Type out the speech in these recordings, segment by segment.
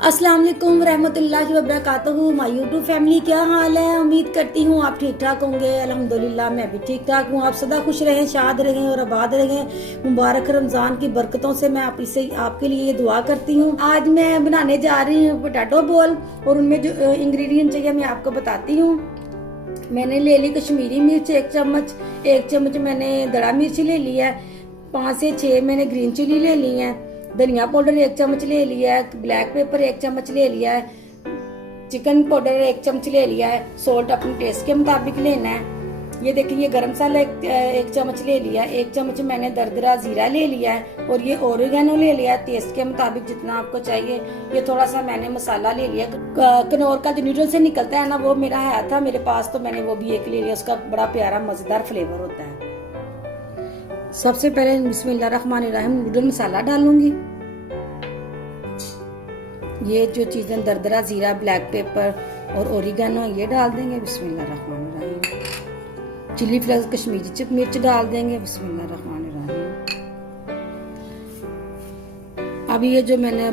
अस्सलाम वालेकुम रहमतुल्लाहि व बरकातहू। माय यूट्यूब फैमिली, क्या हाल है? उम्मीद करती हूँ आप ठीक ठाक होंगे। अल्हम्दुलिल्लाह मैं भी ठीक ठाक हूँ। आप सदा खुश रहें, शाद रहें और आबाद रहें। मुबारक रमज़ान की बरकतों से मैं आपके लिए ये दुआ करती हूँ। आज मैं बनाने जा रही हूँ पोटैटो बॉल और उनमें जो इंग्रेडिएंट चाहिए मैं आपको बताती हूँ। मैंने ले ली कश्मीरी मिर्च 1 चम्मच मैंने दड़ा मिर्च ले लिया है, 5 से 6 मैंने ग्रीन चिली ले ली है, धनिया पाउडर 1 चम्मच ले लिया है, ब्लैक पेपर 1 चम्मच ले लिया है, चिकन पाउडर 1 चम्मच ले लिया है, सोल्ट अपने टेस्ट के मुताबिक लेना है। ये देखिए, ये गरम मसाला 1 चम्मच ले लिया, 1 चम्मच मैंने दरदरा जीरा ले लिया है और ये ओरिगेनो ले लिया है टेस्ट के मुताबिक जितना आपको चाहिए। ये थोड़ा सा मैंने मसाला ले लिया, कनौर का जो न्यूडल से निकलता है ना, वो मेरा है था मेरे पास, तो मैंने वो भी एक ले लिया। उसका बड़ा प्यारा मजेदार फ्लेवर होता है। सबसे पहले बिस्मिल्लाहिर्रहमानिर्रहीम नूडल मसाला डालूंगी। ये जो चीजें दरदरा जीरा, ब्लैक पेपर और ओरिगेनो ये डाल देंगे। बिस्मिल्लाहिर्रहमानिर्रहीम। चिली फ्लेक्स कश्मीरी मिर्च डाल देंगे। बिस्मिल्लाहिर्रहमानिर्रहीम। अब ये जो मैंने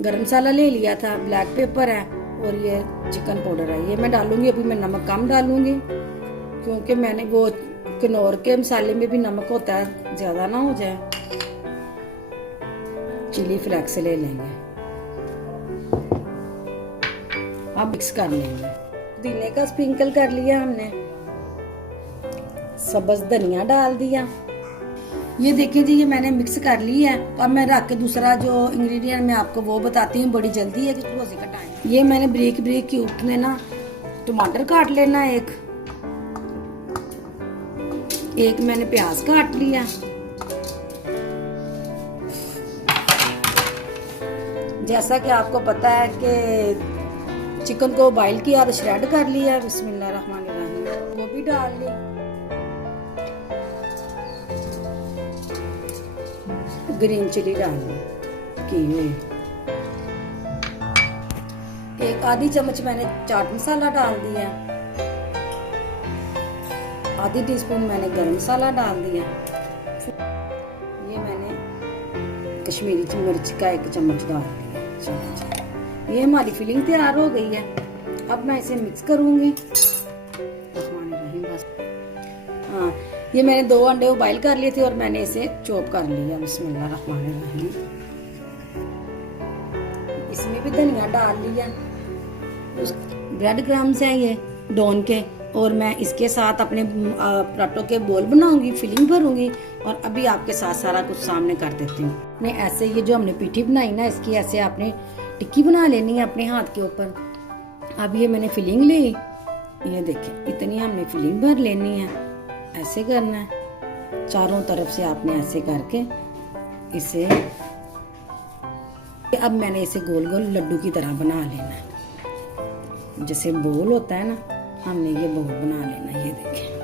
गरम मसाला ले लिया था, ब्लैक पेपर है और ये चिकन पाउडर है, ये मैं डालूंगी। अभी मैं नमक कम डालूंगी क्योंकि मैंने वो कनौर के मसाले में भी नमक होता है, ज्यादा ना हो जाए। चिली फ्लेक्स ले लेंगे, अब मिक्स कर लेंगे। पुदीने का स्प्रिंकल कर लिया हमने, सब्ज धनिया डाल दिया। ये देखिए जी, ये मैंने मिक्स कर ली है। अब मैं रख के दूसरा जो इंग्रेडिएंट मैं आपको वो बताती हूँ, बड़ी जल्दी है कि रोजे का टाइम। ये मैंने ब्रेक क्यूब में ना टमाटर काट लेना, एक मैंने प्याज काट लिया। जैसा कि आपको पता है कि चिकन को बॉईल किया और श्रेड कर लिया। बिस्मिल्लाहिर्रहमानिर्रहीम, वो भी डाल ली। ग्रीन चिली डाल ली की हुई। एक आधी चम्मच मैंने चाट मसाला डाल दिया, आधी टीस्पून मैंने गरम मसाला डाल दिया। ये मैंने कश्मीरी मिर्च का 1 चम्मच डाल दिया। ये हमारी फिलिंग तैयार हो गई है। अब मैं इसे मिक्स करूंगी। हाँ, ये मैंने 2 अंडे बॉईल कर लिए थे और मैंने इसे चॉप कर लिया। बिस्मिल्लाहिर्रहमानिर्रहीम। इसमें भी धनिया डाल लिया। ब्रेड क्रम्स हैं ये डोन के, और मैं इसके साथ अपने पराठों के बोल बनाऊंगी, फिलिंग भरूंगी और अभी आपके साथ सारा कुछ सामने कर देती हूँ। ने ऐसे ये जो हमने पीठी बनाई ना, इसकी ऐसे आपने टिक्की बना लेनी है अपने हाथ के ऊपर। अब ये मैंने फिलिंग ली, ये देखिए इतनी हमने फिलिंग भर लेनी है। ऐसे करना है चारों तरफ से, आपने ऐसे करके इसे, अब मैंने इसे गोल गोल लड्डू की तरह बना लेना है। जैसे बोल होता है ना, हमने ये बोल बना लेना। ये देखें,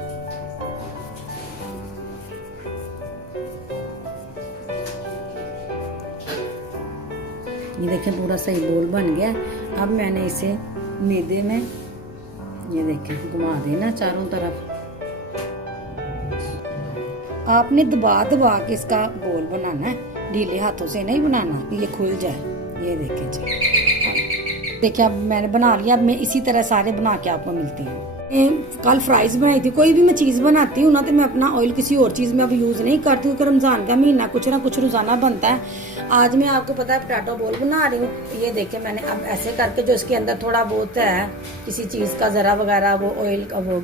ये देखें पूरा सही बोल बन गया। अब मैंने इसे मैदे में, ये देखें, घुमा देना चारों तरफ। आपने दबा दबा के इसका बोल बनाना है, ढीले हाथों से नहीं बनाना कि ये खुल जाए। ये देखें जी, देखिए अब मैंने बना लिया। अब मैं इसी तरह सारे बना के आपको मिलती हूँ। कल फ्राइज बनाई थी। कोई भी मैं चीज बनाती हूँ ना, तो मैं अपना ऑयल किसी और चीज में अब यूज नहीं करती हूँ, क्योंकि रमजान का महीना कुछ ना कुछ रोजाना बनता है। आज मैं आपको पता है पोटैटो बॉल बना रही हूँ। ये देखिए मैंने अब ऐसे करके, जो इसके अंदर थोड़ा बहुत है किसी चीज का जरा वगैरह, वो ऑयल का, वो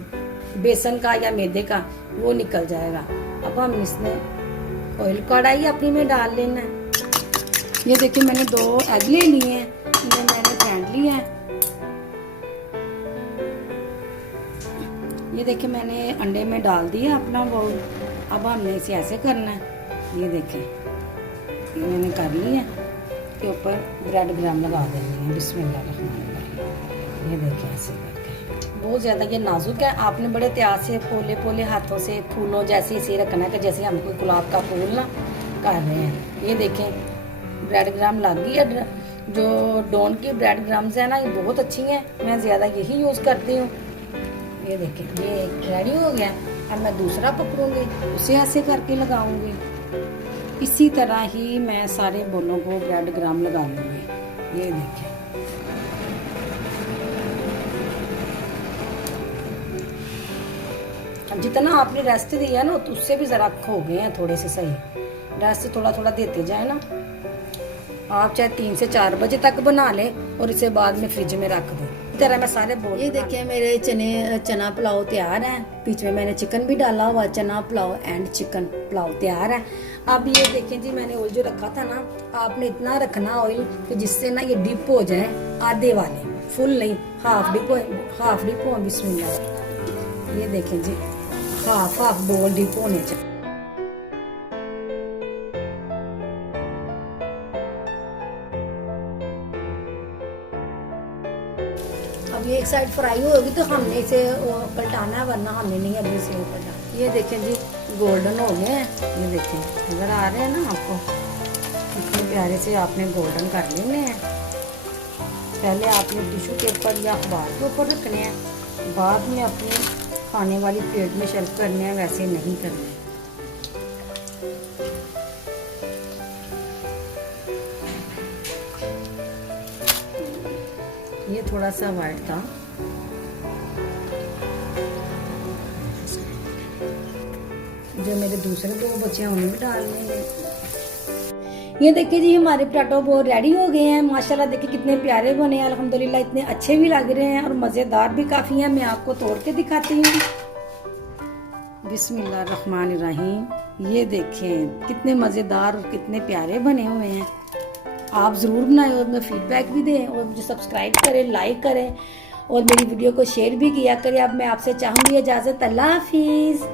बेसन का या मैदे का, वो निकल जाएगा। अब हम इसमें ऑयल कढ़ाई अपनी में डाल लेना है। ये देखिए मैंने 2 एग ले लिए हैं, इन्हें मैंने फेंट लिया है। ये देखिए मैंने अंडे में डाल दिया अपना बाउल। अब हमने इसे ऐसे करना है। ये देखिए ये मैंने कर लिया, के ऊपर ब्रेड क्रम्ब लगा देंगे हैं। बिस्मिल्लाहिर्रहमानिर्रहीम। ये देखिए ऐसे करके। बहुत ज़्यादा ये नाजुक है, आपने बड़े त्याग से पोले पोले हाथों से फूलों जैसे इसे रखना है कि जैसे हम कोई गुलाब का फूल ना कर रहे हैं। ये देखें ब्रेड क्रम्ब लग गई है। जो डोन की ब्रेड क्रम्स है ना, ये बहुत अच्छी हैं, मैं ज़्यादा यही यूज़ करती हूँ। ये देखें ये रेडी हो गया। अब मैं दूसरा पकड़ूंगी, उसे ऐसे करके लगाऊंगी। इसी तरह ही मैं सारे बोलों को ब्रेड ग्राम लगा लूँगी। ये देखिए, जितना आपने रेस्ट दिया ना तो उससे भी ज़रा खो गए हैं थोड़े से। सही रेस्ट थोड़ा थोड़ा देते जाए ना। आप चाहे 3 से 4 बजे तक बना लें और इसे बाद में फ्रिज में रख दो। इस तरह मैं सारे बोल। ये देखिए मेरे चना पुलाव तैयार है। बीच में मैंने चिकन भी डाला हुआ। चना पुलाव एंड चिकन पुलाव तैयार है। अब ये देखें जी, मैंने ऑयल जो रखा था ना, आपने इतना रखना ऑयल कि जिससे ना ये डिप हो जाए, आधे वाले, फुल नहीं, हाफ डिप हो। बिस्मिल्लाह। ये देखें जी, हाफ बोल डिप होने चाहिए। अब ये एक साइड फ्राई होगी तो हमने इसे पलटाना है, वरना हमने नहीं अभी इसे पलटाना। ये देखें जी, गोल्डन हो गए हैं। ये देखें, नज़र आ रहे हैं ना आपको, इतने प्यारे से आपने गोल्डन कर लेने हैं। पहले आपने टिश्यू पेपर या अखबार के ऊपर रखने हैं, बाद में अपने खाने वाली प्लेट में सर्व करने हैं, वैसे नहीं करने। ये थोड़ा सा वाइट था। जो मेरे दूसरे 2 बच्चे हैं उन्हें भी डाल लेंगे। ये देखिए जी, हमारे पराठे बहुत रेडी हो गए हैं। माशाल्लाह देखिए कितने प्यारे बने हैं, अल्हम्दुलिल्लाह इतने अच्छे भी लग रहे हैं और मज़ेदार भी काफ़ी हैं। मैं आपको तोड़ के दिखाती हूँ। बिस्मिल्लाहिर्रहमानिर्रहीम। ये देखें कितने मज़ेदार और कितने प्यारे बने हुए हैं। आप ज़रूर बनाएं और मुझे फीडबैक भी दें और मुझे सब्सक्राइब करें, लाइक करें और मेरी वीडियो को शेयर भी किया करें। अब मैं आपसे चाहूँगी इजाज़त। अल्लाह हाफिज़।